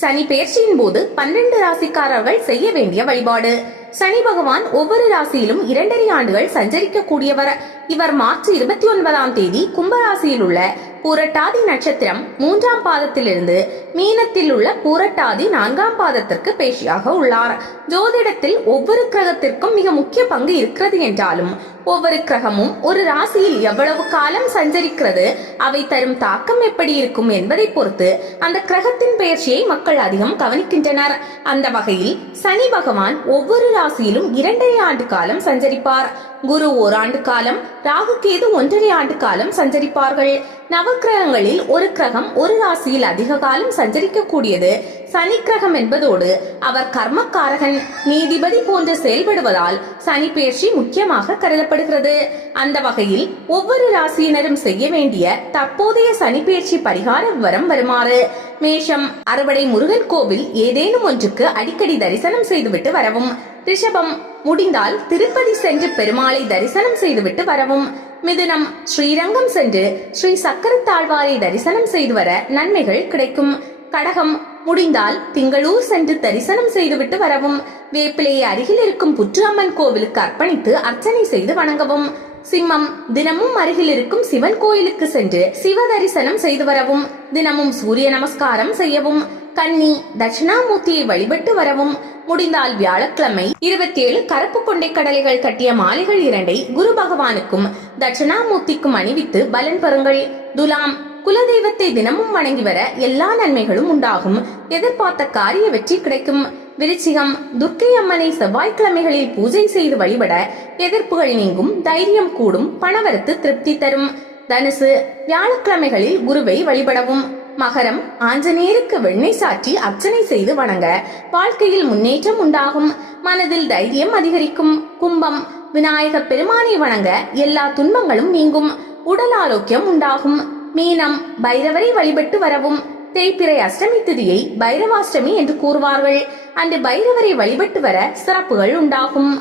சனி பெயர்ச்சியின் போது 12 ராசிக்காரர்கள் செய்ய வேண்டிய வழிபாடு. சனி பகவான் ஒவ்வொரு ராசியிலும் 2.5 ஆண்டுகள் சஞ்சரிக்க கூடியவர். இவர் மார்ச் 29ஆம் தேதி கும்பராசியில் உள்ள பூரட்டாதி நட்சத்திரம் 3ஆம் பாதத்திலிருந்து மீனத்தில் உள்ள பூரட்டாதி 4ஆம் பாதத்திற்கு பேஷியாக உள்ளார். ஜோதிடத்தில் ஒவ்வொரு கிரகத்திற்கும் மிக முக்கிய பங்கு இருக்கிறது என்றாலும் ஒவ்வொரு கிரகமும் ஒரு ராசியில் எவ்வளவு காலம் சஞ்சரிக்கிறது, அவை தரும் தாக்கம் எப்படி இருக்கும் என்பதை பொறுத்து அந்த கிரகத்தின் பெயர்ச்சியை மக்கள் அதிகம் கவனிக்கின்றனர். அந்த வகையில் சனி பகவான் ஒவ்வொரு ராசியிலும் 2.5 ஆண்டு காலம் சஞ்சரிப்பார். குரு ஓராண்டு காலம், ராகு கேது 1.5 ஆண்டு காலம் சஞ்சரிப்பார்கள். நவக்கிரகங்களில் ஒரு கிரகம் ஒரு ராசியில் அதிக காலம் சஞ்சரிக்க கூடியது சனி கிரகம் என்பதோடு அவர் கர்மக்காரகன், நீதிபதி போன்று செயல்படுவதால் சனி பெயர்ச்சி முக்கியமாக கருதப்படுகிறது. அந்த வகையில் ஒவ்வொரு ராசியினரும் செய்ய வேண்டிய தற்போதைய சனி பெயர்ச்சி பரிகார விவரம் வருமாறு. மேஷம், அறுபடை முருகன் கோவில் ஏதேனும் ஒன்றுக்கு அடிக்கடி தரிசனம் செய்துவிட்டு வரவும். ரிஷபம், முடிந்தால் திருப்பதி சென்று பெருமாளை தரிசனம் செய்துவிட்டு வரவும். மிதுனம், ஸ்ரீரங்கம் சென்று ஸ்ரீ சக்கரத்தாழ்வாரை தரிசனம் செய்து வர நன்மைகள் கிடைக்கும். கடகம், முடிந்தால் திங்களூர் சென்று தரிசனம் செய்துவிட்டு வரவும். வேப்பிலையை அருகில் இருக்கும் புற்று அம்மன் கோவிலுக்கு அர்ப்பணித்து அர்ச்சனை செய்து வணங்கவும். சிம்மம், தினமும் அருகில் இருக்கும் சிவன் கோயிலுக்கு சென்று சிவ தரிசனம் செய்து வரவும். தினமும் சூரிய நமஸ்காரம் செய்யவும். கன்னி, தட்சிணாமூர்த்தியை வழிபட்டு வரவும். முடிந்தால் வியாழக்கிழமை 27 கருப்பு கொண்டை கடலைகள் கட்டிய மாலைகள் 2 குரு பகவானுக்கும் தட்சிணாமூர்த்திக்கும் அணிவித்து பலன் பெறுங்கள். துலாம், குலதெய்வத்தை தினமும் வணங்கி வர எல்லா நன்மைகளும் உண்டாகும். எதிர்பார்த்த காரிய வெற்றி கிடைக்கும். விருச்சிகம், துர்க்கை அம்மனை செவ்வாய்க்கிழமைகளில் பூஜை செய்து வழிபட எதிர்ப்புகள் நீங்கும், தைரியம் கூடும், பணவரத்து திருப்தி தரும். தனுசு, வியாழக்கிழமைகளில் குருவை வழிபடவும். மகரம், ஆஞ்சநேயருக்கு வெண்ணெய் சாற்றி அர்ச்சனை செய்து வணங்க வாழ்க்கையில் முன்னேற்றம் உண்டாகும், மனதில் தைரியம் அதிகரிக்கும். கும்பம், விநாயக பெருமானை வணங்க எல்லா துன்பங்களும் நீங்கும், உடல் ஆரோக்கியம் உண்டாகும். மீனம், பைரவரை வழிபட்டு வரவும். தேய்பிறை அஷ்டமி திதியை பைரவாஷ்டமி என்று கூறுவார்கள். அன்று பைரவரை வழிபட்டு வர சிறப்புகள் உண்டாகும்.